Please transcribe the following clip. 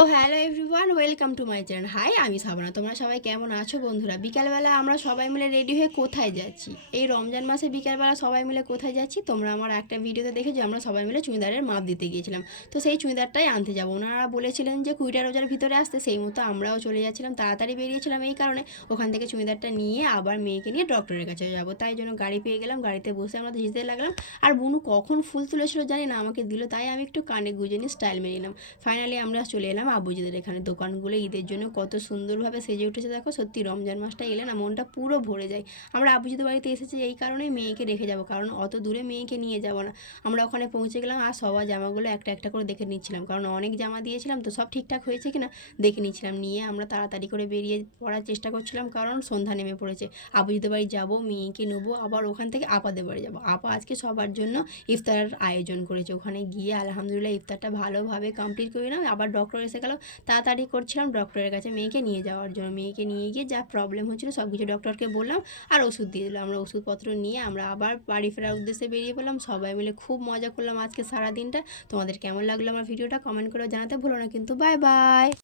তো hello everyone, welcome to my channel. Hi, আমি সাবানা। তোমরা সবাই কেমন আছো বন্ধুরা? বিকালবেলা আমরা সবাই মিলে রেডি হয়ে কোথায় যাচ্ছি? এই রমজান মাসে বিকালবেলা সবাই মিলে কোথায় যাচ্ছি তোমরা আমার একটা ভিডিওতে দেখেছো। আমরা সবাই মিলে চুড়িদারের মাপ দিতে গিয়েছিলাম। তো সেই চুড়িদারটাই আনতে যাবো। ওনারা বলেছিলেন যে 20টা রোজার ভিতরে আসতে, সেই মতো আমরাও চলে যাচ্ছিলাম। তাড়াতাড়ি বেরিয়েছিলাম এই কারণে ওখান থেকে চুড়িদারটা নিয়ে আবার মেয়েকে নিয়ে ডক্টরের কাছে যাবো। তাই জন্য গাড়ি পেয়ে গেলাম, গাড়িতে বসে আমরা যেতে লাগলাম। আর বুনু কখন ফুল তুলেছিল জানি না, আমাকে দিল, তাই আমি একটু কানে গুঁজে নিয়ে স্টাইল মেরে নিলাম। ফাইনালি আমরা চলে এলাম আবুজিদের এখানে। দোকানগুলো ঈদের জন্য কত সুন্দরভাবে সেজে উঠেছে দেখো। সত্যি রমজান মাসটা এলে না মনটা পুরো ভরে যায়। আমরা আবুজিদের বাড়িতে এসেছি এই কারণেই মেয়েকে রেখে যাব, কারণ অত দূরে মেয়েকে নিয়ে যাব না। আমরা ওখানে পৌঁছে গেলাম আর সবার জামাগুলো একটা একটা করে দেখে নিচ্ছিলাম, কারণ অনেক জামা দিয়েছিলাম তো সব ঠিকঠাক হয়েছে কিনা দেখে নিচ্ছিলাম। নিয়ে আমরা তাড়াতাড়ি করে বেরিয়ে পড়ার চেষ্টা করছিলাম, কারণ সন্ধ্যা নেমে পড়েছে। আবুজিদের বাড়ি যাব, মেয়েকে নেবো, আবার ওখান থেকে আপাদের বাড়ি যাব। আপা আজকে সবার জন্য ইফতার আয়োজন করেছে। ওখানে গিয়ে আলহামদুলিল্লাহ ইফতারটা ভালোভাবে কমপ্লিট করে নিলাম। আবার ডক্টর এসে গেল, তাড়াতাড়ি করছিলাম ডক্টরের কাছে মেয়েকে নিয়ে যাওয়ার জন্য। মেয়েকে নিয়ে গিয়ে যা প্রবলেম হচ্ছিলো সব কিছু ডক্টরকে বললাম আর ওষুধ দিয়ে দিলাম। আমরা ওষুধপত্র নিয়ে আমরা আবার বাড়ি ফেরার উদ্দেশ্যে বেরিয়ে পড়লাম। সবাই মিলে খুব মজা করলাম আজকে সারা দিনটা। তোমাদের কেমন লাগলো আমার ভিডিওটা কমেন্ট করে জানাতে ভুলো না কিন্তু। Bye bye.